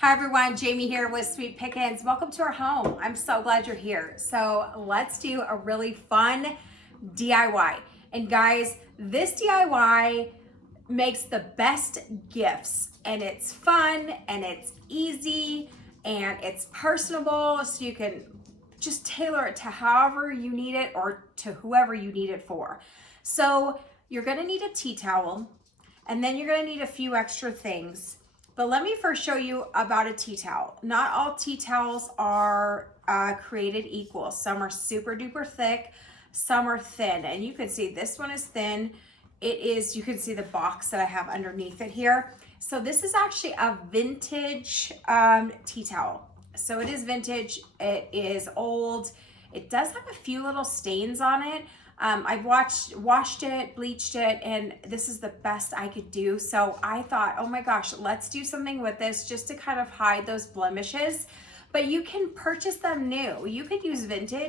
Hi everyone, Jamie here with Sweet Pickins. Welcome to our home. I'm so glad you're here. So let's do a really fun DIY. And guys, this DIY makes the best gifts, and it's fun and it's easy and it's personable, so you can just tailor it to however you need it or to whoever you need it for. So you're gonna need a tea towel, and then you're gonna need a few extra things. But let me first show you about a tea towel. Not all tea towels are created equal. Some are super duper thick, some are thin. And you can see this one is thin. You can see the box that I have underneath it here. So this is actually a vintage tea towel. So it is vintage, it is old. It does have a few little stains on it. I've washed it, bleached it, and this is the best I could do. So I thought, oh my gosh, let's do something with this just to kind of hide those blemishes. But you can purchase them new. You could use vintage,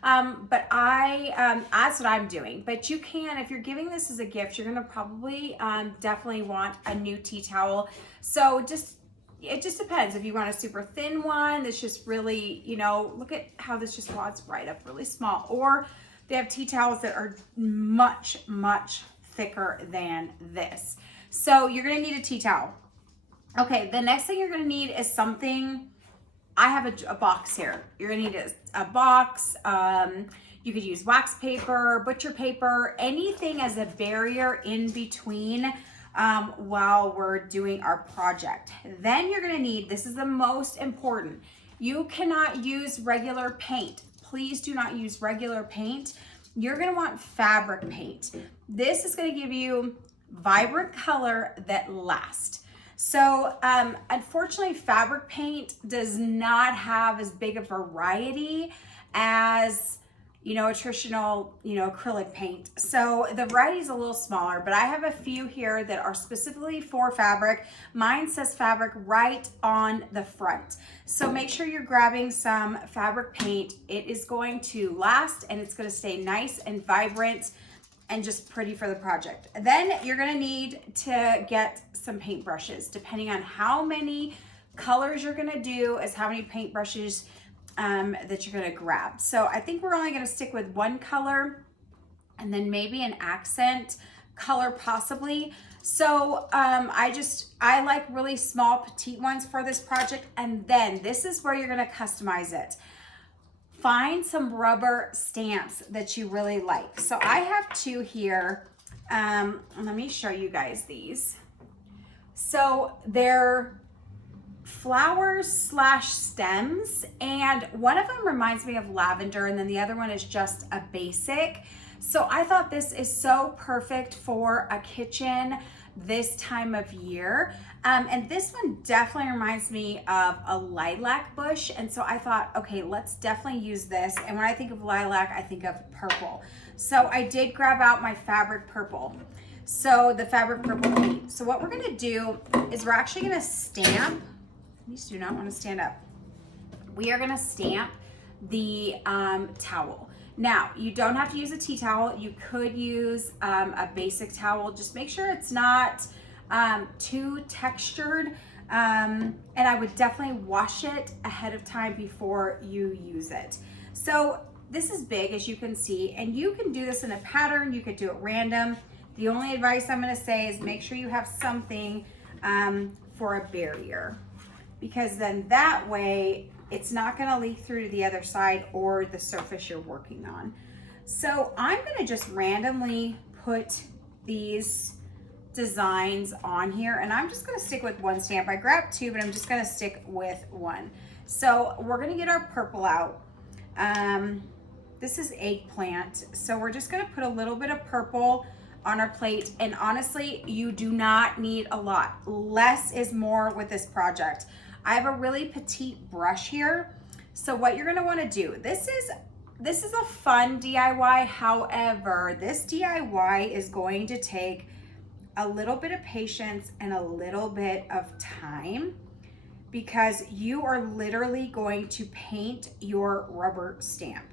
but that's what I'm doing. But you can, if you're giving this as a gift, you're gonna probably definitely want a new tea towel. So it just depends. If you want a super thin one that's just really, look at how this just wads right up really small, or they have tea towels that are much, much thicker than this. So you're gonna need a tea towel. Okay, the next thing you're gonna need is something. I have a box here. You're gonna need a box. You could use wax paper, butcher paper, anything as a barrier in between while we're doing our project. Then you're gonna need, this is the most important, you cannot use regular paint. Please do not use regular paint. You're gonna want fabric paint. This is gonna give you vibrant color that lasts. So unfortunately, fabric paint does not have as big a variety as a traditional acrylic paint. So the variety is a little smaller, but I have a few here that are specifically for fabric. Mine says fabric right on the front. So make sure you're grabbing some fabric paint. It is going to last, and it's going to stay nice and vibrant and just pretty for the project. Then you're gonna need to get some paintbrushes. Depending on how many colors you're gonna do is how many paintbrushes that you're gonna grab. So I think we're only gonna stick with one color and then maybe an accent color possibly. So I like really small petite ones for this project. And then this is where you're gonna customize it. Find some rubber stamps that you really like. So I have two here. Let me show you guys these. So they're flowers / stems, and one of them reminds me of lavender, and then the other one is just a basic. So I thought this is so perfect for a kitchen this time of year. And this one definitely reminds me of a lilac bush. And so I thought, okay, let's definitely use this. And when I think of lilac, I think of purple. So I did grab out my fabric purple. So the fabric purple paint. So what we're gonna do is we're actually gonna stamp. These do not want to stand up. We are gonna stamp the towel. Now, you don't have to use a tea towel. You could use a basic towel. Just make sure it's not too textured. And I would definitely wash it ahead of time before you use it. So this is big, as you can see, and you can do this in a pattern. You could do it random. The only advice I'm gonna say is make sure you have something for a barrier, because then that way it's not gonna leak through to the other side or the surface you're working on. So I'm gonna just randomly put these designs on here, and I'm just gonna stick with one stamp. I grabbed two, but I'm just gonna stick with one. So we're gonna get our purple out. This is eggplant. So we're just gonna put a little bit of purple on our plate, and honestly, you do not need a lot. Less is more with this project. I have a really petite brush here. So what you're gonna wanna do, this is a fun DIY. However, this DIY is going to take a little bit of patience and a little bit of time, because you are literally going to paint your rubber stamp.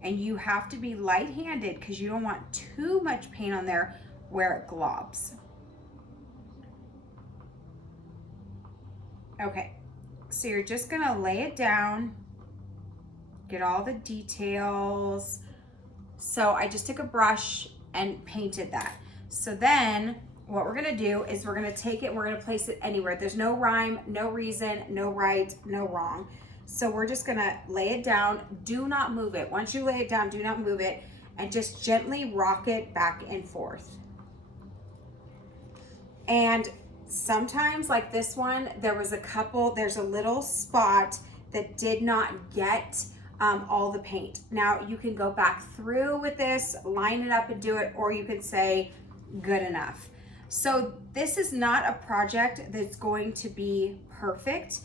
And you have to be light-handed because you don't want too much paint on there where it globs. Okay, so you're just gonna lay it down, get all the details. So I just took a brush and painted that. So then what we're gonna do is we're gonna take it, we're gonna place it anywhere. There's no rhyme, no reason, no right, no wrong. So we're just gonna lay it down. Do not move it. Once you lay it down, do not move it, and just gently rock it back and forth. And sometimes, like this one, there's a little spot that did not get all the paint. Now you can go back through with this, line it up and do it, or you could say good enough. So this is not a project that's going to be perfect.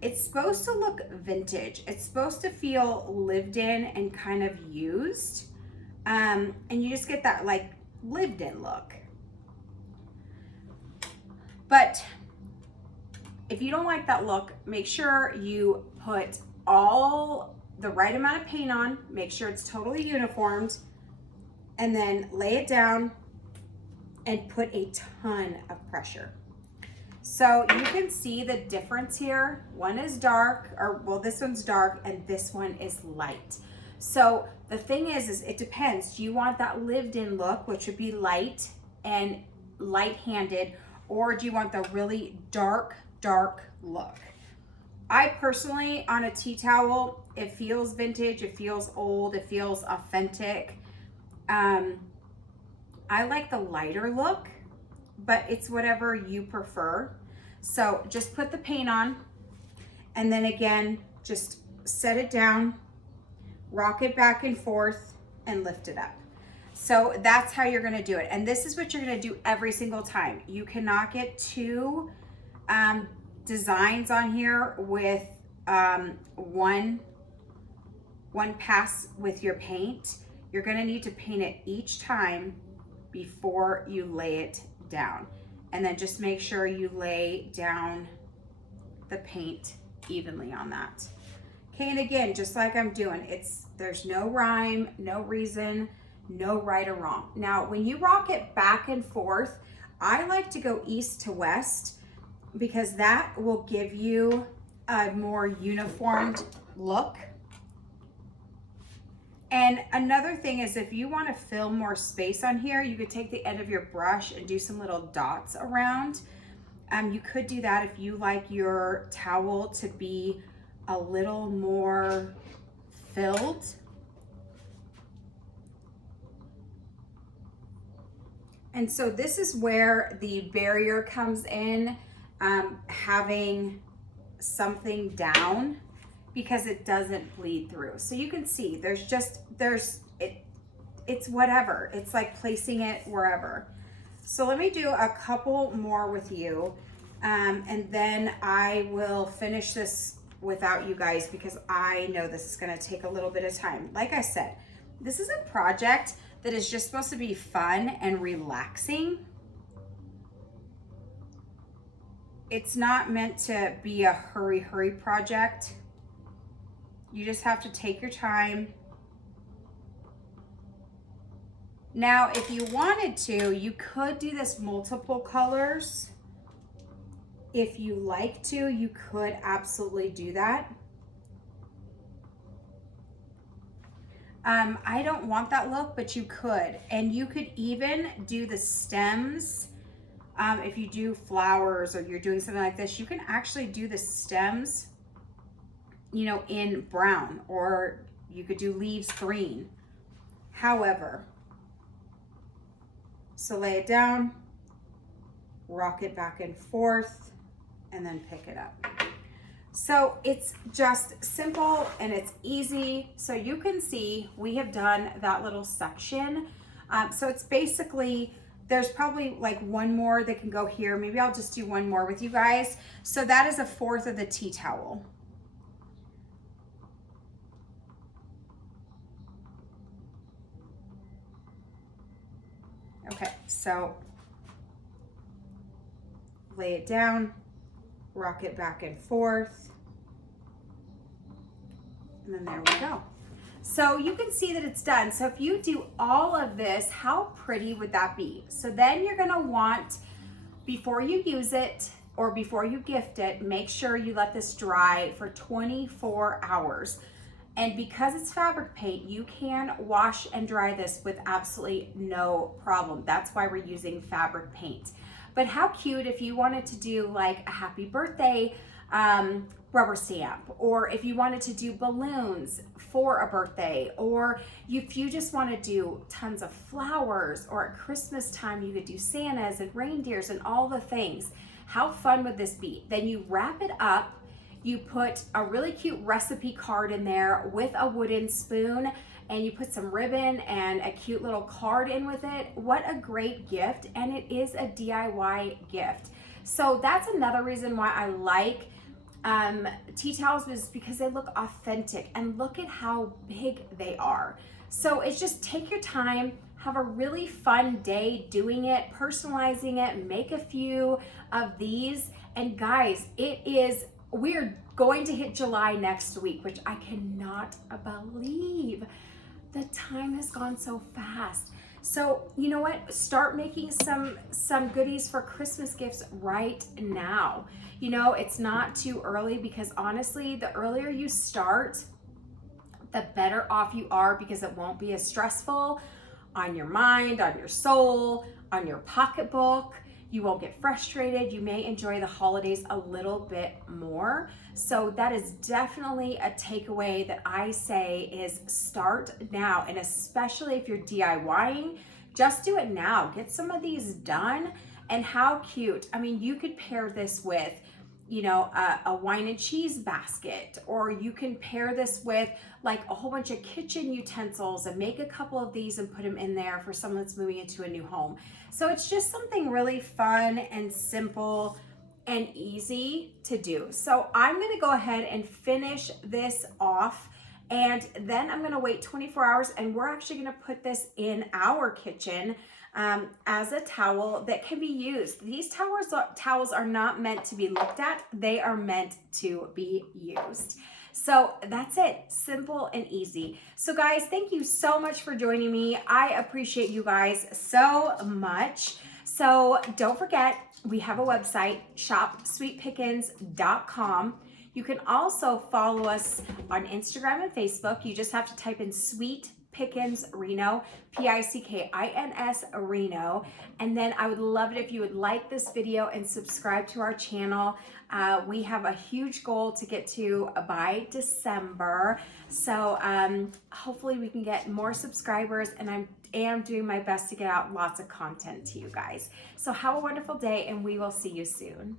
It's supposed to look vintage. It's supposed to feel lived in and kind of used. And you just get that like lived in look. But if you don't like that look, make sure you put all the right amount of paint on, make sure it's totally uniformed, and then lay it down and put a ton of pressure. So you can see the difference here. One is dark, or well, this one's dark and this one is light. So the thing is it depends. Do you want that lived in look, which would be light and light-handed, or do you want the really dark look? I personally, on a tea towel, it feels vintage, it feels old, it feels authentic. I like the lighter look, but it's whatever you prefer. So just put the paint on, and then again, just set it down, rock it back and forth, and lift it up. So that's how you're gonna do it. And this is what you're gonna do every single time. You cannot get two designs on here with one pass with your paint. You're gonna need to paint it each time before you lay it down. And then just make sure you lay down the paint evenly on that. Okay, and again, just like I'm doing, there's no rhyme, no reason, no right or wrong. Now, when you rock it back and forth, I like to go east to west because that will give you a more uniformed look. And another thing is, if you want to fill more space on here, you could take the end of your brush and do some little dots around. You could do that if you like your towel to be a little more filled. And so this is where the barrier comes in, having something down, because it doesn't bleed through. So you can see it's whatever. It's like placing it wherever. So let me do a couple more with you, and then I will finish this without you guys because I know this is gonna take a little bit of time. Like I said, this is a project that is just supposed to be fun and relaxing. It's not meant to be a hurry project. You just have to take your time. Now, if you wanted to, you could do this multiple colors. If you like to, you could absolutely do that. I don't want that look, but you could. And you could even do the stems. If you do flowers or you're doing something like this, you can actually do the stems, you know, in brown, or you could do leaves green. However, so lay it down, rock it back and forth, and then pick it up. So it's just simple and it's easy. So you can see we have done that little section. So it's basically, there's probably like one more that can go here. Maybe I'll just do one more with you guys. So that is a fourth of the tea towel. Okay, so lay it down, rock it back and forth, and then there we go. So you can see that it's done. So if you do all of this, how pretty would that be? So then you're gonna want, before you use it, or before you gift it, make sure you let this dry for 24 hours. And because it's fabric paint, you can wash and dry this with absolutely no problem. That's why we're using fabric paint. But how cute if you wanted to do like a happy birthday rubber stamp, or if you wanted to do balloons for a birthday, or if you just want to do tons of flowers, or at Christmas time you could do Santas and reindeers and all the things. How fun would this be? Then you wrap it up, you put a really cute recipe card in there with a wooden spoon, and you put some ribbon and a cute little card in with it. What a great gift, and it is a DIY gift. So that's another reason why I like tea towels, is because they look authentic, and look at how big they are. So it's just take your time, have a really fun day doing it, personalizing it, make a few of these. And guys, we're going to hit July next week, which I cannot believe. The time has gone so fast. So you know what? Start making some goodies for Christmas gifts right now. You know, it's not too early, because honestly, the earlier you start, the better off you are, because it won't be as stressful on your mind, on your soul, on your pocketbook. You won't get frustrated. You may enjoy the holidays a little bit more. So that is definitely a takeaway that I say is start now. And especially if you're DIYing, just do it now. Get some of these done. And how cute. I mean, you could pair this with, you know, a wine and cheese basket, or you can pair this with like a whole bunch of kitchen utensils and make a couple of these and put them in there for someone that's moving into a new home. So it's just something really fun and simple and easy to do. So I'm gonna go ahead and finish this off, and then I'm gonna wait 24 hours, and we're actually gonna put this in our kitchen as a towel that can be used. These towels are not meant to be looked at. They are meant to be used. So that's it, simple and easy. So guys, thank you so much for joining me. I appreciate you guys so much. So don't forget, we have a website, shopsweetpickens.com. You can also follow us on Instagram and Facebook. You just have to type in Sweet Pickens Reno, Pickins Reno. And then I would love it if you would like this video and subscribe to our channel. We have a huge goal to get to by December. So hopefully we can get more subscribers, and I am doing my best to get out lots of content to you guys. So have a wonderful day, and we will see you soon.